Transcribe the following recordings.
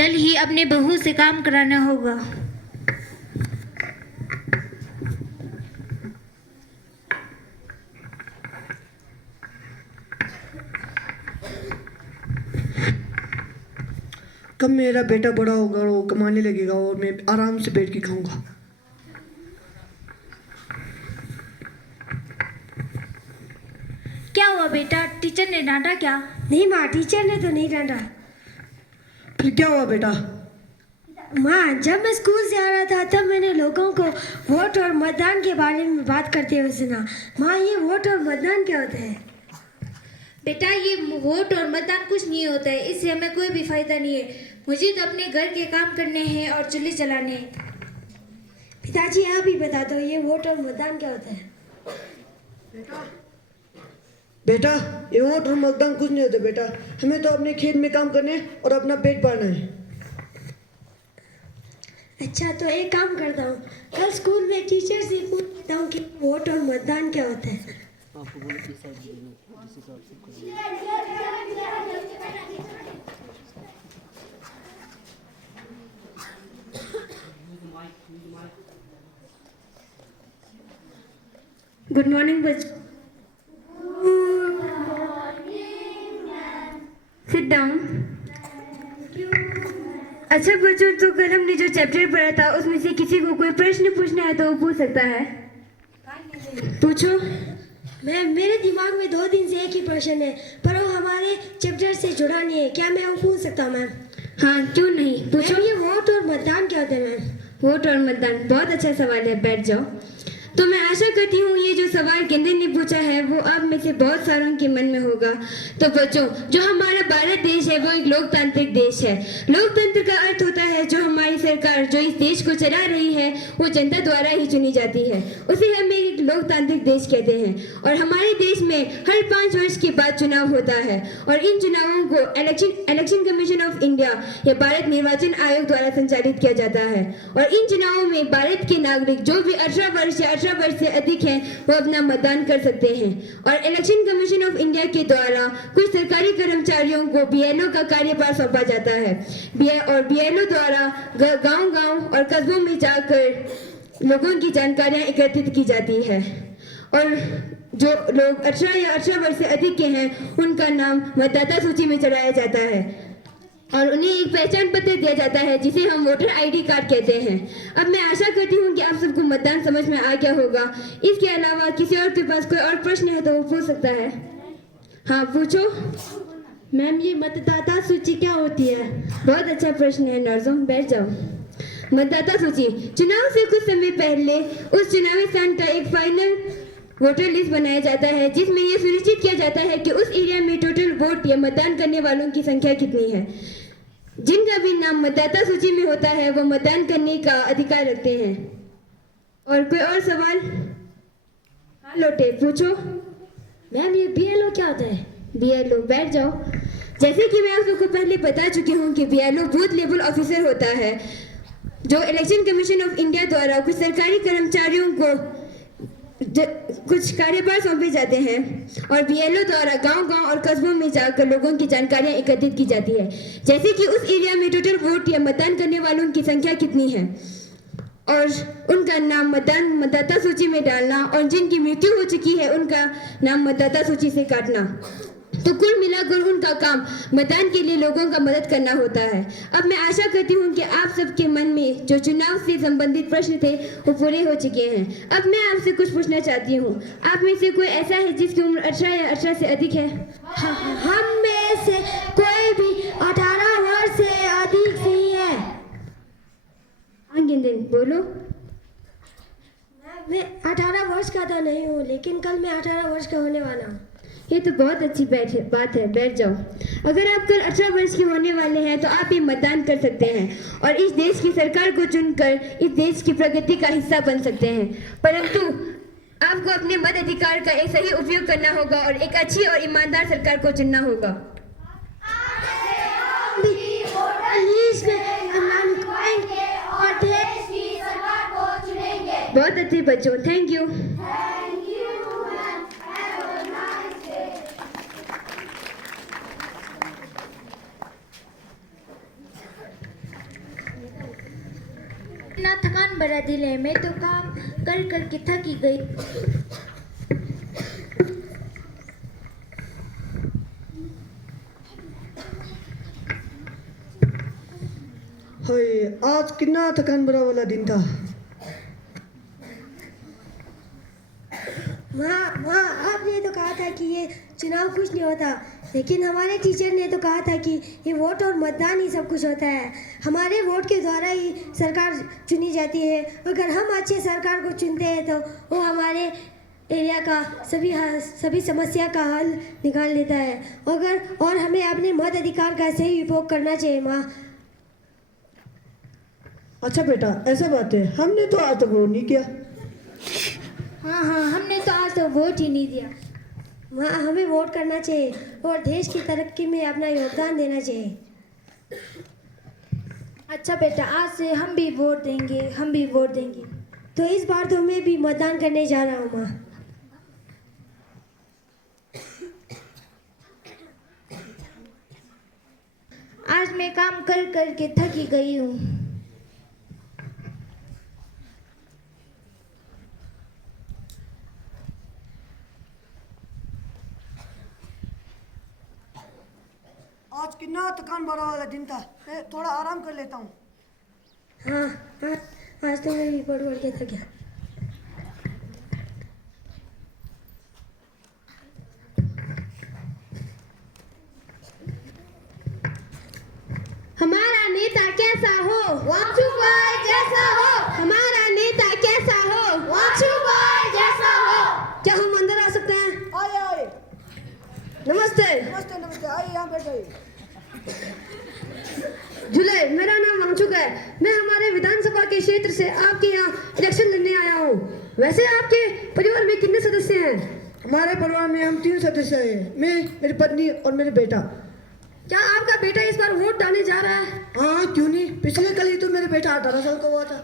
जल्द ही अपने बहू से काम कराना होगा। कब मेरा बेटा बड़ा होगा और वो कमाने लगेगा और मैं आराम से बैठ के खाऊंगा। क्या हुआ बेटा, टीचर ने डांटा क्या? नहीं माँ, टीचर ने तो नहीं डांटा। फिर क्या हुआ बेटा? माँ, जब मैं स्कूल से आ रहा था तब मैंने लोगों को वोट और मतदान के बारे में बात करते हुए सुना। माँ, ये वोट और मतदान क्या होता है? बेटा, ये वोट और मतदान कुछ नहीं होता है, इससे हमें कोई भी फायदा नहीं है। मुझे तो अपने घर के काम करने हैं और चूल्हे चलाने हैं। पिताजी, आप ही बता दो, ये वोट और मतदान क्या होता है? बेटा, ये वोट और मतदान कुछ नहीं होता बेटा। हमें तो अपने खेत में काम करने और अपना पेट पालना है। अच्छा, तो एक काम करता हूँ, कल स्कूल में टीचर से पूछता हूँ कि वोट और मतदान क्या होता है। गुड मॉर्निंग बच्चों। Sit down. अच्छा बच्चों, तो कल हमने जो चैप्टर पढ़ा था उसमें से किसी को कोई प्रश्न पूछना है तो वो पूछ सकता है। पूछो। मेरे दिमाग में 2 दिन से एक ही प्रश्न है, पर वो हमारे चैप्टर से जुड़ा नहीं है। क्या मैं वो पूछ सकता हूँ मैम? हाँ, क्यों नहीं, पूछो। मैम, ये वोट और मतदान क्या होता है मैम? वोट और मतदान, बहुत अच्छा सवाल है, बैठ जाओ। तो मैं आशा करती हूँ ये जो सवाल केंद्र ने पूछा है वो आप में से बहुत सारों के मन में होगा। तो बच्चों, जो हमारा भारत देश है वो एक लोकतांत्रिक देश है। लोकतंत्र का अर्थ होता है जो हमारी सरकार जो इस देश को चला रही है वो जनता द्वारा ही चुनी जाती है, उसे हम एक लोकतांत्रिक देश कहते हैं। और हमारे देश में हर 5 वर्ष के बाद चुनाव होता है और इन चुनावों को इलेक्शन कमीशन ऑफ इंडिया या भारत निर्वाचन आयोग द्वारा संचालित किया जाता है। और इन चुनावों में भारत के नागरिक जो भी 18 वर्ष या 18 वर्ष से अधिक हैं वो अपना मतदान कर सकते हैं। और इलेक्शन कमीशन ऑफ इंडिया के द्वारा कुछ सरकारी कर्मचारियों को बीएलओ का कार्यभार सौंपा जाता है। बीएलओ द्वारा गांव-गांव और कस्बों में जाकर लोगों की जानकारियां एकत्रित की जाती है और जो लोग 18 या 18 वर्ष से अधिक के हैं उनका नाम मतदाता सूची में चढ़ाया जाता है और उन्हें एक पहचान पत्र दिया जाता है जिसे हम वोटर आईडी कार्ड कहते हैं। अब मैं आशा करती हूँ कि आप सबको मतदान समझ में आ गया होगा। इसके अलावा किसी और के पास कोई और प्रश्न है तो वो पूछ सकता है। हाँ, पूछो। मैम, ये मतदाता सूची क्या होती है? बहुत अच्छा प्रश्न है नॉर्जम, बैठ जाओ। मतदाता सूची चुनाव से कुछ समय पहले उस चुनावी स्थान का एक फाइनल वोटर लिस्ट बनाया जाता है जिसमें यह सुनिश्चित किया जाता है कि उस एरिया में टोटल वोट या मतदान करने वालों की संख्या कितनी है। जिनका भी नाम मतदाता सूची में होता है वो मतदान करने का अधिकार रखते हैं। और कोई और सवाल? हाँ लोटे, पूछो। मैम, ये बीएलओ क्या होता है? बीएलओ, बैठ जाओ। जैसे कि मैं आप सबको पहले बता चुकी हूँ कि बीएलओ बूथ लेवल ऑफिसर होता है जो इलेक्शन कमीशन ऑफ इंडिया द्वारा कुछ सरकारी कर्मचारियों को कुछ कार्यभार सौंपे जाते हैं और बीएलओ द्वारा गांव-गांव और कस्बों में जाकर लोगों की जानकारियां एकत्रित की जाती है, जैसे कि उस एरिया में टोटल वोट या मतदान करने वालों की संख्या कितनी है और उनका नाम मतदाता सूची में डालना और जिनकी मृत्यु हो चुकी है उनका नाम मतदाता सूची से काटना। तो कुल मिलाकर उनका काम मतदान के लिए लोगों का मदद करना होता है। अब मैं आशा करती हूँ कि आप सबके मन में जो चुनाव से संबंधित प्रश्न थे वो पूरे हो चुके हैं। अब मैं आपसे कुछ पूछना चाहती हूँ। आप में से कोई ऐसा है जिसकी उम्र 18 या 18 से अधिक है? हम में से कोई भी 18 वर्ष से अधिक नहीं है। दिन बोलो। मैं 18 वर्ष का तो नहीं हूँ, लेकिन कल मैं 18 वर्ष का होने वाला हूँ। ये तो बहुत अच्छी बात है, बैठ जाओ। अगर आप कल 18 वर्ष के होने वाले हैं तो आप ये मतदान कर सकते हैं और इस देश की सरकार को चुनकर इस देश की प्रगति का हिस्सा बन सकते हैं। परंतु आपको अपने मताधिकार का एक सही उपयोग करना होगा और एक अच्छी और ईमानदार सरकार को चुनना होगा। और देश की सरकार को चुनेंगे। बहुत अच्छे बच्चों, थैंक यू। इतना थकान भरा दिल है, मैं तो काम कर कर के थकी गई। हाय, आज कितना थकान भरा वाला दिन था। माँ आपने तो कहा था कि ये चुनाव कुछ नहीं होता, लेकिन हमारे टीचर ने तो कहा था कि ये वोट और मतदान ही सब कुछ होता है। हमारे वोट के द्वारा ही सरकार चुनी जाती है। अगर हम अच्छे सरकार को चुनते हैं तो वो हमारे एरिया का सभी समस्या का हल निकाल लेता है। और हमें अपने मत अधिकार का सही उपयोग करना चाहिए माँ। अच्छा बेटा, ऐसा बात है, हमने तो आज तक वोट नहीं किया। हाँ, हमने तो आज तो वोट ही नहीं दिया। माँ हमें वोट करना चाहिए और देश की तरक्की में अपना योगदान देना चाहिए। अच्छा बेटा, आज से हम भी वोट देंगे। तो इस बार तो मैं भी मतदान करने जा रहा हूँ माँ। आज मैं काम कर कर के थकी गई हूँ। आज कितना थकान भरा वाला दिन था, मैं थोड़ा आराम कर लेता हूँ। हाँ, आज तो मैं भी पढ़ के थक गया। हमारा नेता कैसा हो, वाजपेयी जैसा हो। हमारा नेता कैसा हो, वाजपेयी जैसा हो। क्या हम अंदर आ सकते हैं? आइए। नमस्ते। नमस्ते, आइए यहाँ बैठ जाइए। जुले, मेरा नाम वांगचुक है। मैं हमारे विधानसभा के क्षेत्र से आपके यहाँ इलेक्शन लड़ने आया हूँ। वैसे आपके परिवार में कितने सदस्य हैं? हमारे परिवार में हम 3 सदस्य हैं, मैं, मेरी पत्नी और मेरे बेटा। क्या आपका बेटा इस बार वोट डालने जा रहा है? हाँ, क्यों नहीं, पिछले कल ही तो मेरे बेटा 18 साल का हुआ था।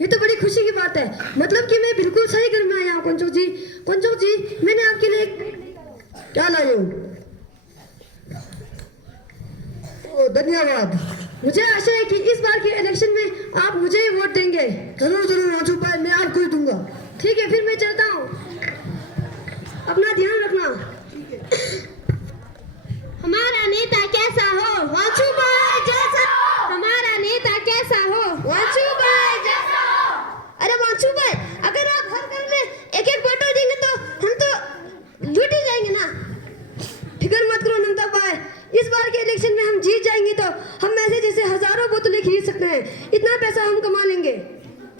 ये तो बड़ी खुशी की बात है। मतलब कि मैं बिल्कुल सही घर में आया हूँ। कंचुक जी, मैंने आपके लिए क्या लाए हो? ओ, धन्यवाद। मुझे आशा है कि इस बार के इलेक्शन में आप मुझे ही वोट देंगे। जरूर वांचू भाई, मैं आपको ही दूंगा। ठीक है, फिर मैं चलता हूँ। अपना ध्यान रखना। हमारा नेता कैसा हो, वाजपेयी जैसा हो। हमारा नेता कैसा हो, वाजपेयी जैसा हो। अरे वांचू भाई, अगर आप हर घर में एक वोटर देंगे तो हम तो लूट ही जाएंगे ना। फिक्र मत करो नमता भाई, इस बार के इलेक्शन में हम जीत जाएंगे तो हम ऐसे जैसे हजारों बोतलें खरीद सकते हैं। इतना पैसा हम कमा लेंगे।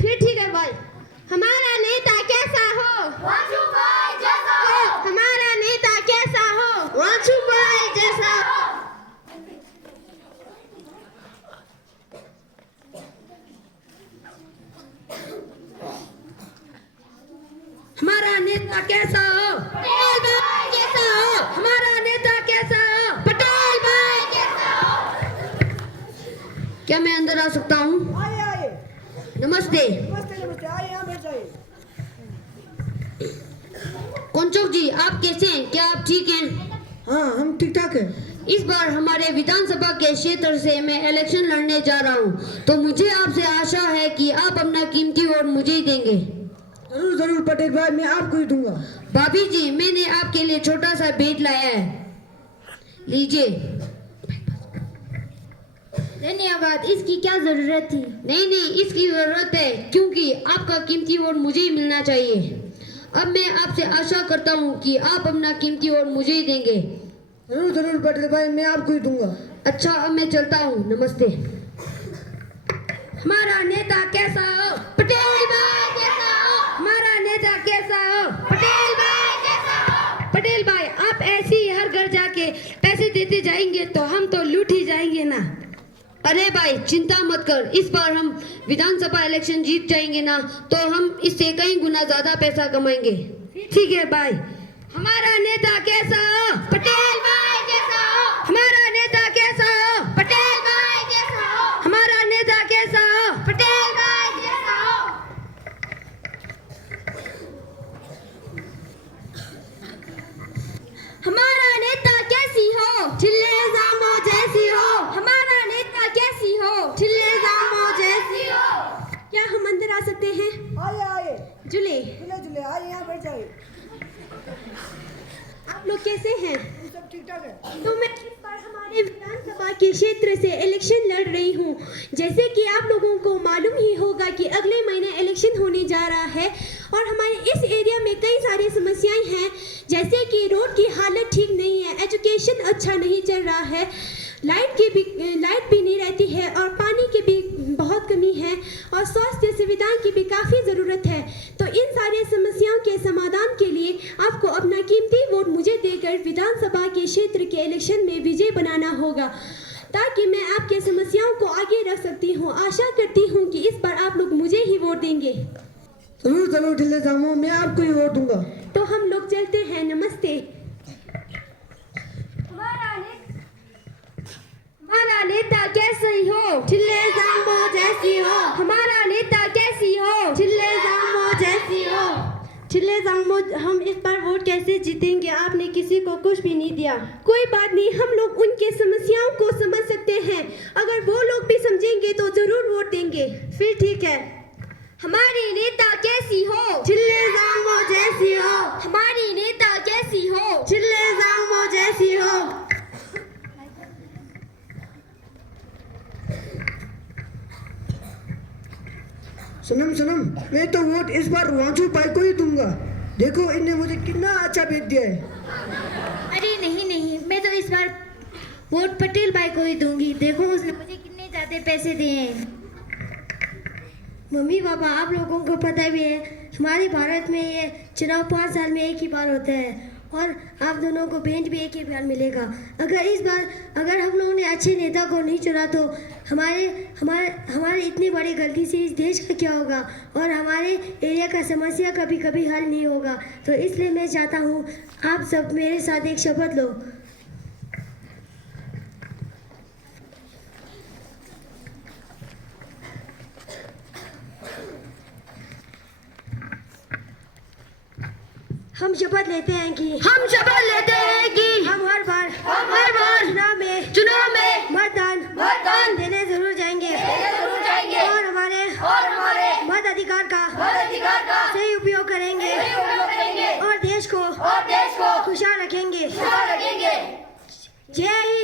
फिर ठीक है भाई। हमारा नेता कैसा हो, वाजपेयी जैसा हो। हमारा नेता कैसा हो, वाजपेयी जैसा हो। हमारा नेता कैसा हो, पटेल भाई जैसा हो। हमारा नेता कैसा हो, पटेल भाई जैसा हो। क्या मैं अंदर आ सकता हूँ? आइए। नमस्ते। आइए यहाँ बैठ जाइए। कंचुक जी, आप कैसे हैं? क्या आप ठीक हैं? हाँ, हम ठीक ठाक हैं। इस बार हमारे विधानसभा के क्षेत्र से मैं इलेक्शन लड़ने जा रहा हूँ, तो मुझे आपसे आशा है कि आप अपना कीमती वोट मुझे ही देंगे। जरूर पटेल भाई, मैं आपको ही दूंगा। भाभी जी, मैंने आपके लिए छोटा सा भेंट लाया है, लीजिए। धन्यवाद, इसकी क्या जरूरत थी? नहीं, इसकी जरूरत है क्योंकि आपका कीमती वोट मुझे ही मिलना चाहिए। अब मैं आपसे आशा करता हूँ कि आप अपना कीमती वोट मुझे ही देंगे। जरूर पटेल भाई, मैं आपको ही दूंगा। अच्छा, अब मैं चलता हूँ। नमस्ते। हमारा नेता कैसा हो, पटेल भाई जैसा हो। हमारा नेता कैसा हो, पटेल भाई जैसा हो। पटेल भाई, आप ऐसे ही हर घर जाके पैसे देते जाएंगे तो हम तो लूट ही जाएंगे ना। अरे भाई, चिंता मत कर, इस बार हम विधानसभा इलेक्शन जीत जाएंगे ना, तो हम इससे कई गुना ज्यादा पैसा कमाएंगे। ठीक है भाई। हमारा नेता कैसा हो, पटेल भाई जैसा हो। हमारा नेता कैसा हो, पटेल भाई जैसा हो। हमारा नेता कैसा हो, पटेल भाई जैसा हो। हमारा नेता कैसी हो, चिल्ले जामो जैसी हो। हमारा नेता कैसी हो, चिल्ले जामो जैसी हो। कैसा है? आप लोग कैसे हैं? हम सब ठीक ठाक है। तो मैं इस बार हमारे विधानसभा के क्षेत्र से इलेक्शन लड़ रही हूँ। जैसे कि आप लोगों को मालूम ही होगा कि अगले महीने इलेक्शन होने जा रहा है और हमारे इस एरिया में कई सारी समस्याएं हैं, जैसे कि रोड की हालत ठीक नहीं है, एजुकेशन अच्छा नहीं चल रहा है, लाइट भी नहीं रहती है और पानी की भी बहुत कमी है और स्वास्थ्य सुविधाओं की भी काफ़ी ज़रूरत है। तो इन सारी समस्याओं के समाधान के लिए आपको अपना कीमती वोट मुझे देकर विधानसभा के क्षेत्र के इलेक्शन में विजय बनाना होगा, ताकि मैं आपके समस्याओं को आगे रख सकती हूँ। आशा करती हूँ कि इस बार आप लोग मुझे ही वोट देंगे। जरूर ढिल्ले सामो, मैं आपको ही वोट दूंगा। तो हम लोग चलते हैं। नमस्ते। हमारा नेता कैसी हो? चिल्ले जामो जैसी हो। हमारा नेता कैसी हो? चिल्ले जामो जैसी हो। चिल्ले जामो, हम इस बार वोट कैसे जीतेंगे? आपने किसी को कुछ भी नहीं दिया। कोई बात नहीं, हम लोग उनके समस्याओं को समझ सकते हैं। अगर वो लोग भी समझेंगे तो जरूर वोट देंगे। फिर ठीक है। हमारी नेता कैसी हो? चिल्ले जामो जैसी हो। हमारी नेता कैसी हो? चिल्ले जामो जैसी हो। सनम, मैं तो वोट इस बार वांचू भाई को ही दूंगा। देखो इनने मुझे कितना अच्छा भेज दिया है। अरे नहीं, मैं तो इस बार वोट पटेल भाई को ही दूंगी। देखो उसने मुझे कितने ज़्यादा पैसे दिए हैं। मम्मी पापा, आप लोगों को पता भी है हमारे भारत में ये चुनाव 5 साल में एक ही बार होता है और आप दोनों को भेंट भी एक ही बार मिलेगा। अगर हम लोगों ने अच्छे नेता को नहीं चुना तो हमारे इतनी बड़ी गलती से इस देश का क्या होगा और हमारे एरिया का समस्या कभी हल नहीं होगा। तो इसलिए मैं चाहता हूँ आप सब मेरे साथ एक शपथ लो। हम शपथ लेते हैं कि हम शपथ लेते हैं कि हम हर बार चुनाव में मतदान देने जरूर जाएंगे और हमारे मताधिकार का सही उपयोग करेंगे और देश को खुशहाल रखेंगे। जय हिंद।